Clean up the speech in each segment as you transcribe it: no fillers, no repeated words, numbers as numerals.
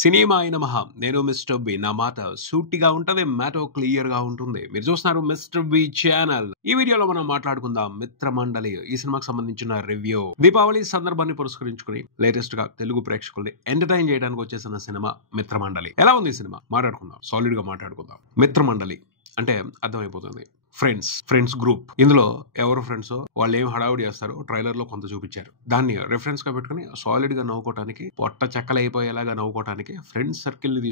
Cinema అయిన మహా నేను మిస్టర్ బి. నా మాట సూటిగా ఉంటది, మ్యాటర్ క్లియర్ గా ఉంటుంది. మీరు చూస్తున్నారు మిస్టర్ బి ఛానల్. ఈ వీడియోలో మనం మాట్లాడుకుందాం మిత్రమండలి ఈ సినిమాకి సంబంధించిన రివ్యూ. దీపావళి సందర్భాన్ని పురస్కరించుకుని లేటెస్ట్ గా తెలుగు ప్రేక్షకుల్ని ఎంటర్టైన్ చేయడానికి వచ్చేసిన సినిమా మిత్రమండలి. ఎలా ఉంది ఈ సినిమా? మాట్లాడుకుందాం, సాలిడ్ గా మాట్లాడుకుందాం. మిత్రమండలి అంటే అర్థమైపోతుంది, ఫ్రెండ్స్ గ్రూప్. ఇందులో ఎవరు ఫ్రెండ్స్, వాళ్ళు ఏం హడావుడి చేస్తారు ట్రైలర్ లో కొంత చూపించారు. దాన్ని రిఫరెన్స్ గా పెట్టుకుని సాలిడ్ గా నవ్వుకోవడానికి, పొట్ట చెక్కలైపోయేలాగా నవ్వుకోవడానికి ఫ్రెండ్స్ సర్కిల్ ని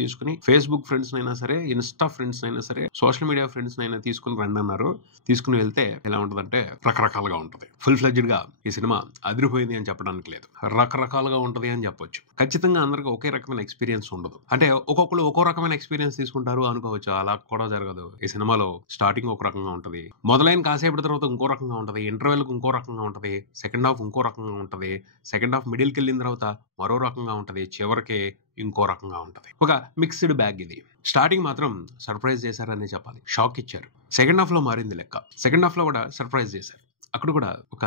తీసుకుని ఫేస్బుక్ ఫ్రెండ్స్ అయినా సరే, ఇన్స్టా ఫ్రెండ్స్ అయినా సరే, సోషల్ మీడియా ఫ్రెండ్స్ అయినా తీసుకుని రండి అన్నారు. తీసుకుని వెళ్తే ఎలా ఉంటదంటే రకరకాలుగా ఉంటది. ఫుల్ ఫ్లెడ్జ్డ్ గా ఈ సినిమా అదిరిపోయింది అని చెప్పడానికి లేదు, రకరకాలుగా ఉంటది అని చెప్పొచ్చు. ఖచ్చితంగా అందరికి ఒకే రకమైన ఎక్స్పీరియన్స్ ఉండదు. అంటే ఒక్కొక్కరు ఒక్కో రకమైన ఎక్స్పీరియన్స్ తీసుకుంటారు అనుకోవచ్చు. అలా కూడా జరగదు. ఈ సినిమాలో స్టార్టింగ్ ఒక రకంగా ఉంటది, మొదలైన కాసేపటి తర్వాత ఇంకో రకంగా ఉంటది, ఇంటర్వెల్ కు ఇంకో రకంగా ఉంటది, సెకండ్ హాఫ్ ఇంకో రకంగా ఉంటది, సెకండ్ హాఫ్ మిడిల్ కి వెళ్ళిన తర్వాత మరో రకంగా ఉంటది, చివరికి ఇంకో రకంగా ఉంటది. ఒక మిక్స్డ్ బ్యాగ్ ఇది. స్టార్టింగ్ మాత్రం సర్ప్రైజ్ చేశారని చెప్పాలి, షాక్ ఇచ్చారు. సెకండ్ హాఫ్ లో మారింది లెక్క. సెకండ్ హాఫ్ లో కూడా సర్ప్రైజ్ చేశారు. అక్కడ కూడా ఒక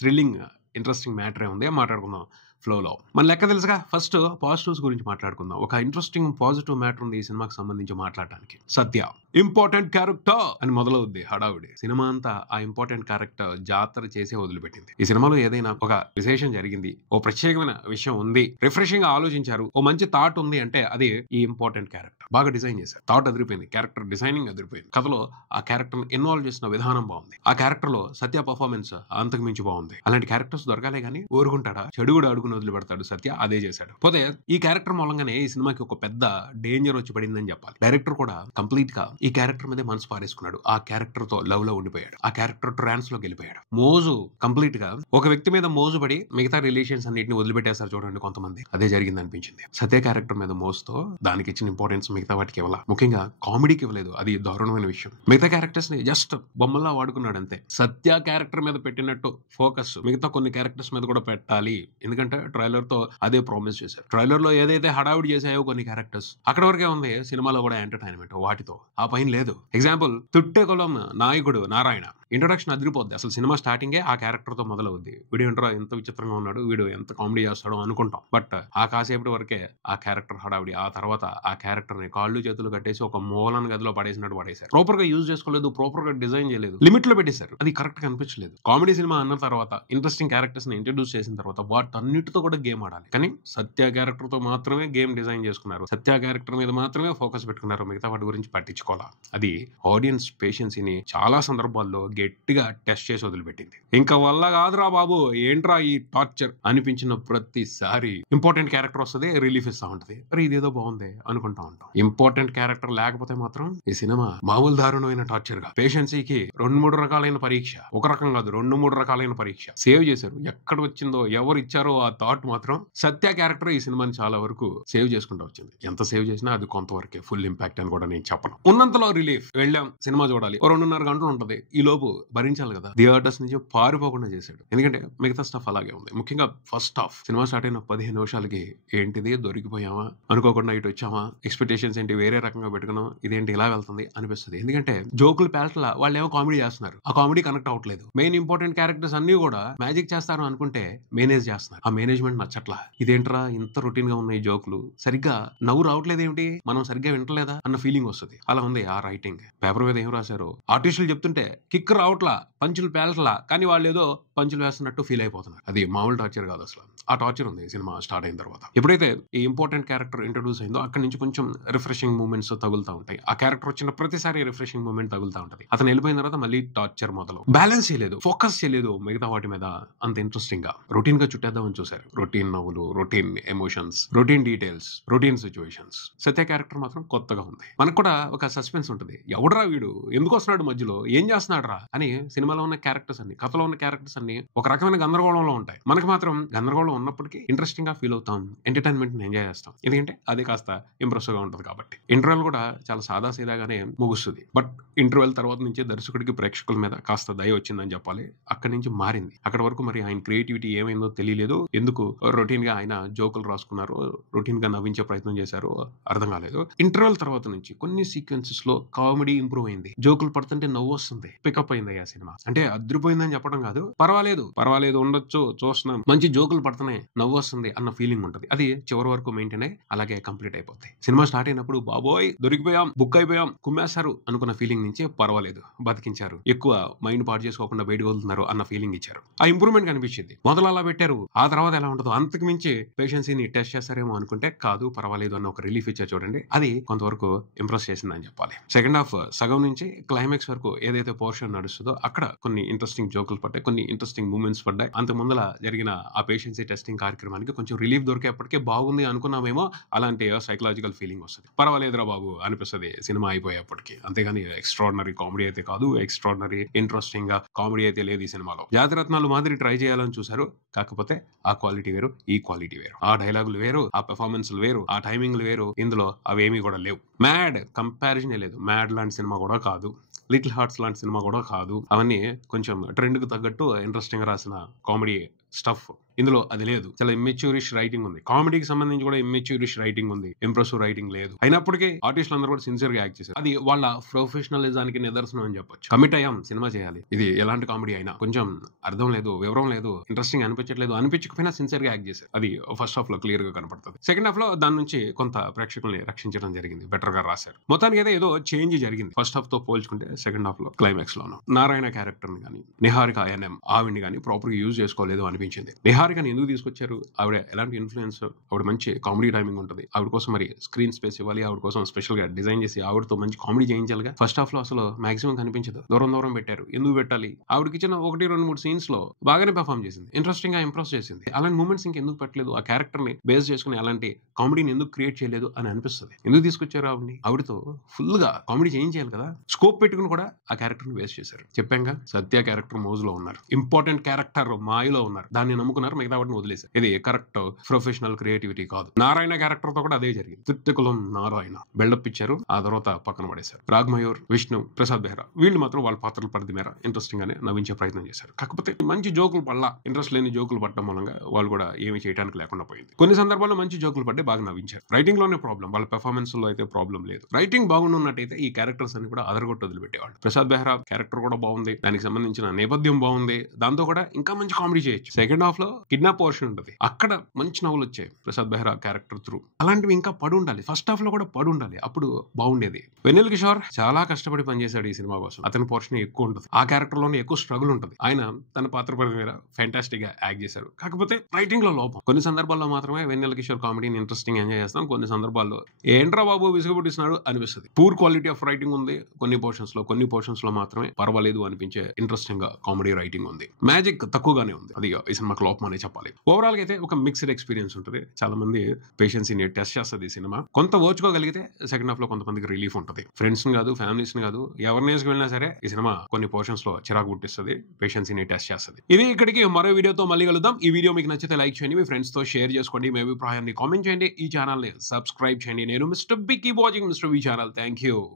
థ్రిల్లింగ్ ఇంట్రెస్టింగ్ మ్యాటరే ఉంది, మాట్లాడుకుందాం ఫ్లోలో. మన లెక్క తెలుసుగా. ఫస్ట్ పాజిటివ్స్ గురించి మాట్లాడుకుందాం. ఒక ఇంట్రెస్టింగ్ పాజిటివ్ మ్యాటర్ ఉంది ఈ సినిమాకి సంబంధించి మాట్లాడడానికి. సత్య ఇంపార్టెంట్ క్యారెక్టర్ అని మొదలవుద్ది హడావుడి. సినిమా అంతా ఆ ఇంపార్టెంట్ క్యారెక్టర్ జాతర చేసి వదిలిపెట్టింది. ఈ సినిమాలో ఏదైనా ఒక విశేషం జరిగింది, ఓ ప్రత్యేకమైన విషయం ఉంది, రిఫ్రెషింగ్ గా ఆలోచించారు, ఓ మంచి థాట్ ఉంది అంటే అది ఈ ఇంపార్టెంట్ క్యారెక్టర్. బాగా డిజైన్ చేశారు. థాట్ అదిరిపోయింది, క్యారెక్టర్ డిజైనింగ్ అదిరిపోయింది, కథలో ఆ క్యారెక్టర్ ఇన్వాల్వ్ చేసిన విధానం బాగుంది, ఆ క్యారెక్టర్ లో సత్య పర్ఫార్మెన్స్ అంతకు మించి బాగుంది. అలాంటి క్యారెక్టర్స్ దొరకాలే గానీ ఊరుకుంటాడా? చెడుగుడు అడుగును వదిలిపెడతాడు సత్య, అదే చేశాడు. పోతే ఈ క్యారెక్టర్ మూలంగానే ఈ సినిమాకి ఒక పెద్ద డేంజర్ వచ్చి పడిందని చెప్పాలి. డైరెక్టర్ కూడా కంప్లీట్ గా ఈ క్యారెక్టర్ మీద మనసు పారేసుకున్నాడు. ఆ క్యారెక్టర్ తో లవ్ లో ఉండిపోయాడు. ఆ క్యారెక్టర్ ట్రాన్స్ లో గెలిపోయాడు. మోజు కంప్లీట్ గా ఒక వ్యక్తి మీద మోజు పడి మిగతా రిలేషన్స్ అన్నిటిని వదిలిపెట్టేస్తారు చూడండి కొంతమంది. అదే జరిగింది అనిపించింది. సత్య క్యారెక్టర్ మీద మోజుతో దానికి ఇచ్చిన ఇంపార్టెన్స్ మిగతా వాటికి ఇవ్వాల, ముఖ్యంగా కామెడీకి ఇవ్వలేదు. అది దారుణమైన విషయం. మిగతా క్యారెక్టర్స్ ని జస్ట్ బొమ్మల్లా వాడుకున్నాడు అంతే. సత్య క్యారెక్టర్ మీద పెట్టినట్టు ఫోకస్ మిగతా కొన్ని క్యారెక్టర్స్ మీద కూడా పెట్టాలి. ఎందుకంటే ట్రైలర్ తో అదే ప్రామిస్ చేశారు. ట్రైలర్ లో ఏదైతే హడావుడి చేసాయో కొన్ని క్యారెక్టర్స్ అక్కడ వరకే ఉంది. సినిమాలో కూడా ఎంటర్టైన్మెంట్ వాటితో ఆ పైన లేదు. ఎగ్జాంపుల్ తుట్టే కులం నాయకుడు నారాయణ ఇంట్రొడక్షన్ అదిరిపోద్ది. అసలు సినిమా స్టార్టింగే ఆ క్యారెక్టర్ తో మొదలవుద్ది. వీడు ఏంట్రా ఎంత విచిత్రంగా ఉన్నాడు, వీడు ఎంత కామెడీ చేస్తాడో అనుకుంటాం. బట్ ఆ కాసేపటి వరకే ఆ క్యారెక్టర్ హడావిడి. ఆ తర్వాత ఆ క్యారెక్టర్ ని కాళ్ళు చేతులు కట్టేసి ఒక మూలన గదిలో పడేసినట్టు పడేశారు. ప్రాపర్ గా యూజ్ చేసుకోలేదు, ప్రాపర్ గా డిజైన్ చేయలేదు, లిమిట్ లో పెట్టేశారు. అది కరెక్ట్ గా అనిపించలేదు. కామెడీ సినిమా అన్న తర్వాత ఇంట్రెస్టింగ్ క్యారెక్టర్స్ ని ఇంట్రడ్యూస్ చేసిన తర్వాత వాటన్నిటితో కూడా గేమ్ ఆడాలి. కానీ సత్య క్యారెక్టర్ తో మాత్రమే గేమ్ డిజైన్ చేసుకున్నారు. సత్య క్యారెక్టర్ మీద మాత్రమే ఫోకస్ పెట్టుకున్నారు, మిగతా వాటి గురించి పట్టించుకోవాలా. అది ఆడియన్స్ పేషెన్స్ ని చాలా సందర్భాల్లో గట్టిగా టెస్ట్ చేసి వదిలిపెట్టింది. ఇంకా వల్ల కాదురా బాబు, ఏంట్రా ఈ టార్చర్ అనిపించిన ప్రతిసారి ఇంపార్టెంట్ క్యారెక్టర్ వస్తుంది, రిలీఫ్ ఇస్తా ఉంటది. అరే ఇదేదో బాగుంది అనుకుంటా ఉంటాం. ఇంపార్టెంట్ క్యారెక్టర్ లేకపోతే మాత్రం ఈ సినిమా మామూలు దారుణమైన టార్చర్ గా, పేషెన్సీకి 2-3 రకాలైన పరీక్ష. ఒక రకం కాదు, 2-3 రకాలైన పరీక్ష. సేవ్ చేశారు. ఎక్కడ వచ్చిందో, ఎవరు ఇచ్చారో ఆ థాట్ మాత్రం సత్య క్యారెక్టర్ ఈ సినిమాని చాలా వరకు సేవ్ చేసుకుంటూ వచ్చింది. ఎంత సేవ్ చేసినా అది కొంతవరకే, ఫుల్ ఇంపాక్ట్ అని కూడా నేను చెప్పను. ఉన్నంతలో రిలీఫ్. వెళ్ళాం సినిమా చూడాలి, 2.5 గంటలు ఉంటది. ఈ లోపు భరించాలి కదా. థియేటర్స్ నుంచి పారిపోకుండా చేశాడు. ఎందుకంటే మిగతా స్టఫ్ అలాగే ఉంది. ముఖ్యంగా ఫస్ట్ హాఫ్ సినిమా స్టార్ట్ అయిన 15 నిమిషాలకి ఏంటిది దొరికిపోయామా అనుకోకుండా ఇటు వచ్చామా, ఎక్స్పెక్టేషన్స్ ఏంటి వేరే రకంగా పెట్టుకున్నాం, ఇదేంటి ఇలా వెళ్తుంది అనిపిస్తుంది. ఎందుకంటే జోకులు పేల్టలా వాళ్ళు ఏమో కామెడీ చేస్తున్నారు, ఆ కామెడీ కనెక్ట్ అవ్వట్లేదు. మెయిన్ ఇంపార్టెంట్ క్యారెక్టర్స్ అన్ని కూడా మ్యాజిక్ చేస్తారు అనుకుంటే మేనేజ్ చేస్తున్నారు. ఆ మేనేజ్మెంట్ నచ్చట్లా. ఇదేంట్రా ఇంత రొటీన్ గా ఉన్నాయి జోకులు, సరిగ్గా నవ్వు రావట్లేదు ఏమిటి, మనం సరిగ్గా వింటలేదా అన్న ఫీలింగ్ వస్తుంది. అలా ఉంది ఆ రైటింగ్. పేపర్ మీద ఏం రాశారు, ఆర్టిస్టులు చెప్తుంటే కిక్ రావట్లా, పంచులు పేలట్లా, కానీ వాళ్ళు ఏదో పంచులు వేస్తున్నట్టు ఫీల్ అయిపోతున్నారు. అది మామూలు టార్చర్ కాదు అసలు. ఆ టార్చర్ ఉంది సినిమా స్టార్ట్ అయిన తర్వాత. ఎప్పుడైతే ఈ ఇంపార్టెంట్ క్యారెక్టర్ ఇంట్రొడ్యూస్ అయిందో అక్కడి నుంచి కొంచెం రిఫ్రెషింగ్ మూమెంట్స్ తగులుతా ఉంటాయి. ఆ క్యారెక్టర్ వచ్చిన ప్రతిసారి రిఫ్రెషింగ్ మూమెంట్ తగులుతా ఉంటది. అతను వెళ్ళిపోయిన తర్వాత మళ్ళీ టార్చర్ మొదలు. బ్యాలెన్స్ చేయలేదు, ఫోకస్ చేయలేదు మిగతా వాటి మీద అంత ఇంట్రెస్టింగ్ గా. రొటీన్ గా చుట్టేద్దామని చూశారు. రొటీన్ నవ్వులు, routine emotions, routine details, routine situations. Satya character మాత్రం కొత్తగా ఉంది. మనకు కూడా ఒక సస్పెన్స్ ఉంటుంది, ఎవడరా వీడు, ఎందుకు వస్తున్నాడు మధ్యలో, ఏం చేస్తున్నాడు రా అని. సినిమాలో ఉన్న క్యారెక్టర్స్ అన్ని, కథలో ఉన్న క్యారెక్టర్స్ అన్ని ఒక రకమైన గందరగోళంలో ఉంటాయి. మనకు మాత్రం గందరగోళం ఉన్నప్పటికీ ఇంట్రెస్టింగ్ గా ఫీల్ అవుతాం, ఎంటర్టైన్మెంట్ ని ఎంజాయ్ చేస్తాం. ఎందుకంటే అది కాస్త ఇంప్రెసివ్ గా ఉంటుంది కాబట్టి. ఇంటర్వెల్ కూడా చాలా సాదా సీదాగానే ముగుస్తుంది. బట్ ఇంటర్వెల్ తర్వాత నుంచి దర్శకుడికి ప్రేక్షకుల మీద కాస్త దయ వచ్చిందని చెప్పాలి. అక్కడి నుంచి మారింది. అక్కడ వరకు మరి ఆయన క్రియేటివిటీ ఏమైందో తెలియలేదు. ఎందుకు రొటీన్ గా ఆయన జోకులు రాసుకున్నారు, రొటీన్ గా నవ్వించే ప్రయత్నం చేశారు అర్థం కాలేదు. ఇంటర్వెల్ తర్వాత నుంచి కొన్ని సీక్వెన్సెస్ లో కామెడీ ఇంప్రూవ్ అయింది. జోకులు పడుతుంటే నవ్వు వస్తుంది. పికప్ అయింది ఆ సినిమా. అంటే అదిరిపోయిందని చెప్పడం కాదు, పర్వాలేదు ఉండొచ్చు, చూస్తున్నాం, మంచి జోకులు పడుతున్నాయి మాట్లాడుతూనే నవ్వు వస్తుంది అన్న ఫీలింగ్ ఉంటుంది. అది చివరి వరకు మెయింటైన్ అయ్యి అలాగే కంప్లీట్ అయిపోతాయి. సినిమా స్టార్ట్ అయినప్పుడు బాబోయ్ దొరికిపోయాం, బుక్ అయిపోయాం, కుమ్మేస్తారు అనుకున్న ఫీలింగ్ నుంచి పర్వాలేదు బతికించారు, ఎక్కువ మైండ్ పాడు చేసుకోకుండా బయటకు వదులుతున్నారు అన్న ఫీలింగ్ ఇచ్చారు. ఆ ఇంప్రూవ్మెంట్ కనిపించింది. మొదలు అలా పెట్టారు, ఆ తర్వాత ఎలా ఉంటుందో అంతకు మించి పేషెన్సీని టెస్ట్ చేస్తారేమో అనుకుంటే కాదు, పర్వాలేదు అన్న ఒక రిలీఫ్ ఇచ్చారు చూడండి. అది కొంతవరకు ఇంప్రెస్ చేసిందని చెప్పాలి. సెకండ్ హాఫ్ సగం నుంచి క్లైమాక్స్ వరకు ఏదైతే పోర్షన్ నడుస్తుందో అక్కడ కొన్ని ఇంట్రెస్టింగ్ జోకులు పడ్డాయి, కొన్ని ఇంట్రెస్టింగ్ మూమెంట్స్ పడ్డాయి. అంత ముందల జరిగిన ఆ పేషెన్సీ టెస్టింగ్ కార్యక్రమానికి కొంచెం రిలీఫ్ దొరికేపటికే బాగుంది అనుకున్నామేమో, అలాంటి సైకలాజికల్ ఫీలింగ్ వస్తుంది. పర్వాలేదురా బాబు అనిపిస్తుంది సినిమా అయిపోయేప్పటికి. అంతేగాని ఎక్స్ట్రాడినరీ కామెడీ అయితే కాదు, ఎక్స్ట్రాడినరీ ఇంట్రెస్టింగ్ గా కామెడీ అయితే లేదు ఈ సినిమాలో. జాతిరత్నాలు మాదిరి ట్రై చేయాలని చూసారు, కాకపోతే ఆ క్వాలిటీ వేరు, ఈ క్వాలిటీ వేరు, ఆ డైలాగులు వేరు, ఆ పెర్ఫార్మెన్స్లు వేరు, ఆ టైమింగ్లు వేరు. ఇందులో అవేమీ కూడా లేవు. మ్యాడ్ కంపారిజనే లేదు. మ్యాడ్ లాంటి సినిమా కూడా కాదు, లిటిల్ హార్ట్స్ లాంటి సినిమా కూడా కాదు. అవన్నీ కొంచెం ట్రెండ్ కు తగ్గట్టు ఇంట్రెస్టింగ్ గా రాసిన కామెడీ స్టఫ్. ఇందులో అది లేదు. చాలా ఇమ్మెచ్యూరిష్ రైటింగ్ ఉంది. కామెడీకి సంబంధించి కూడా ఇమ్మెచ్యూరిష్ రైటింగ్ ఉంది, ఇంప్రెసివ్ రైటింగ్ లేదు. అయినప్పటికీ ఆర్టిస్టులు అందరూ కూడా సిన్సియర్ గా యాక్ట్ చేశారు. అది వాళ్ళ ప్రొఫెషనలిజానికి నిదర్శనం అని చెప్పొచ్చు. కమిట్ అయ్యాం, సినిమా చేయాలి, ఇది ఎలాంటి కామెడీ అయినా కొంచెం అర్థం లేదు, వివరం లేదు, ఇంట్రెస్టింగ్ అనిపించట్లేదు, అనిపించకపోయినా సిన్సియర్ గా యాక్ట్ చేశారు. అది ఫస్ట్ హాఫ్ లో క్లియర్ గా కనపడుతుంది. సెకండ్ హాఫ్ లో దాని నుంచి కొంత ప్రేక్షకుల్ని రక్షించడం జరిగింది, బెటర్ గా రాశారు. మొత్తానికి అయితే ఏదో చేంజ్ జరిగింది ఫస్ట్ హాఫ్ తో పోల్చుకుంటే. సెకండ్ హాఫ్ లో క్లైమాక్స్ లోను నారాయణ క్యారెక్టర్ ని కానీ నిహారిక ఎన్ఎం ఆవిడ్ని కానీ ప్రాపర్ గా యూజ్ చేసుకోలేదు అనిపించింది. నిహారికని ఎందుకు తీసుకొచ్చారు? ఆవిడ ఎలాంటి ఇన్ఫ్లుయెన్స్, ఆవిడ మంచి కామెడీ టైమింగ్ ఉంటుంది, ఆవిడ కోసం మరి స్క్రీన్ స్పేస్ ఇవ్వాలి, ఆవిడ కోసం స్పెషల్ గా డిజైన్ చేసి ఆవిడతో మంచి కామెడీ చేయించాలిగా. ఫస్ట్ హాఫ్ లో అసలు మాక్సిమం కనిపించదు, దూరం దూరం పెట్టారు. ఎందుకు పెట్టాలి? ఆవిడకి ఇచ్చిన 1-2-3 సీన్స్ లో బాగానే పెర్ఫార్మ్ చేసింది, ఇంట్రెస్టింగ్ గా ఇంప్రెస్ చేసింది. అలాంటి మూమెంట్స్ ఇంకెందుకు పెట్టలేదు? ఆ క్యారెక్టర్ ని బేస్ చేసుకుని అలాంటి కామెడీని ఎందుకు క్రియేట్ చేయలేదు అని అనిపిస్తుంది. ఎందుకు తీసుకొచ్చారు ఆవిడని? ఆవిడతో ఫుల్ గా కామెడీ చేయించాలి కదా. స్కోప్ పెట్టుకుని కూడా ఆ క్యారెక్టర్ ని వేస్ట్ చేశారు. చెప్పాంగా, సత్య క్యారెక్టర్ మోజులో ఉన్నారు, ఇంపార్టెంట్ క్యారెక్టర్ మాయలో ఉన్నారు, దాన్ని నమ్ముకున్నారు, మిగతా వాటిని వదిలేశారు. ఇది కరెక్ట్ ప్రొఫెషనల్ క్రియేటివిటీ కాదు. నారాయణ క్యారెక్టర్ తో కూడా అదే జరిగింది. తిట్టుకులం నారాయణ బిల్డప్ ఇచ్చారు, ఆ తర్వాత పక్కన పడేశారు. రాగ్మయూర్, విష్ణు, ప్రసాద్ బెహ్రా వీళ్ళు మాత్రం వాళ్ళ పాత్రల పరిధి మేర ఇంట్రెస్టింగ్ గానే నవ్వించే ప్రయత్నం చేశారు. కాకపోతే మంచి జోకులు పడలా, ఇంట్రెస్ట్ లేని జోకులు పడటం మూలంగా వాళ్ళు కూడా ఏమి చేయడానికి లేకుండా పోయింది. కొన్ని సందర్భాల్లో మంచి జోకులు పడ్డే బాగా నవ్వించారు. రైటింగ్ లోనే ప్రాబ్లం, వాళ్ళ పెర్ఫార్మెన్స్ లో అయితే ప్రాబ్లం లేదు. రైటింగ్ బాగున్నట్టయితే ఈ క్యారెక్టర్స్ అన్ని కూడా అదరగొట్టు వదిలిపెట్టేవాళ్ళు. ప్రసాద్ బెహ్రా క్యారెక్టర్ కూడా బాగుంది, దానికి సంబంధించిన నేపథ్యం బాగుంది, దాంతో కూడా ఇంకా మంచి కామెడీ చేయొచ్చు. సెకండ్ హాఫ్ లో కిడ్నాప్ పోర్షన్ ఉంటుంది, అక్కడ మంచి నవ్వులు వచ్చాయి ప్రసాద్ బెహ్రా క్యారెక్టర్ త్రూ. అలాంటివి ఇంకా పడి ఉండాలి, ఫస్ట్ హాఫ్ లో కూడా పడి ఉండాలి, అప్పుడు బాగుండేది. వెన్నెల కిషోర్ చాలా కష్టపడి పనిచేశాడు ఈ సినిమా కోసం. అతని పోర్షన్ ఎక్కువ ఉంటుంది, ఆ క్యారెక్టర్ లోనే ఎక్కువ స్ట్రగుల్ ఉంటుంది. ఆయన తన పాత్ర పరిధి మీద ఫ్యాంటాస్టిక్ గా యాక్ట్ చేశారు. కాకపోతే రైటింగ్ లో లోపం. కొన్ని సందర్భాల్లో మాత్రమే వెన్నెల కిషోర్ కామెడీని ఇంట్రెస్టింగ్ ఎంజాయ్ చేస్తాం, కొన్ని సందర్భాల్లో ఏంట్రా బాబు విసుగుపుట్టిస్తున్నాడు అనిపిస్తుంది. పూర్ క్వాలిటీ ఆఫ్ రైటింగ్ ఉంది కొన్ని పోర్షన్స్ లో మాత్రమే పర్వాలేదు అనిపించే ఇంట్రెస్టింగ్ గా కామెడీ రైటింగ్ ఉంది. మ్యాజిక్ తక్కువగానే ఉంది, అది ఈ సినిమాకి లోపం అనే చెప్పాలి. ఓవరాల్ గా అయితే ఒక మిక్స్డ్ ఎక్స్పీరియన్స్ ఉంటుంది. చాలా మంది పేషెన్సీని టెస్ట్ చేస్తుంది ఈ సినిమా. కొంత ఓర్చుకోగలిగితే సెకండ్ హాఫ్ లో కొంతమందికి రిలీఫ్ ఉంటుంది. ఫ్రెండ్స్ ని కాదు, ఫ్యామిలీస్ ని కాదు, ఎవరిని వెళ్ళినా సరే ఈ సినిమా కొన్ని పోర్షన్స్ లో చిరాకు పుట్టిస్తుంది, పేషెన్సీని టెస్ట్ చేస్తుంది. ఇది ఇక్కడికి మరో వీడియోతో మళ్ళీ కలుద్దాం. ఈ వీడియో మీకు నచ్చితే లైక్ చేయండి, మీ ఫ్రెండ్స్ తో షేర్ చేసుకోండి, మీ అభిప్రాయాన్ని కామెంట్ చేయండి, ఈ ఛానల్ ని సబ్స్క్రైబ్ చేయండి. నేను mister B, keep watching mister B channel. Thank you.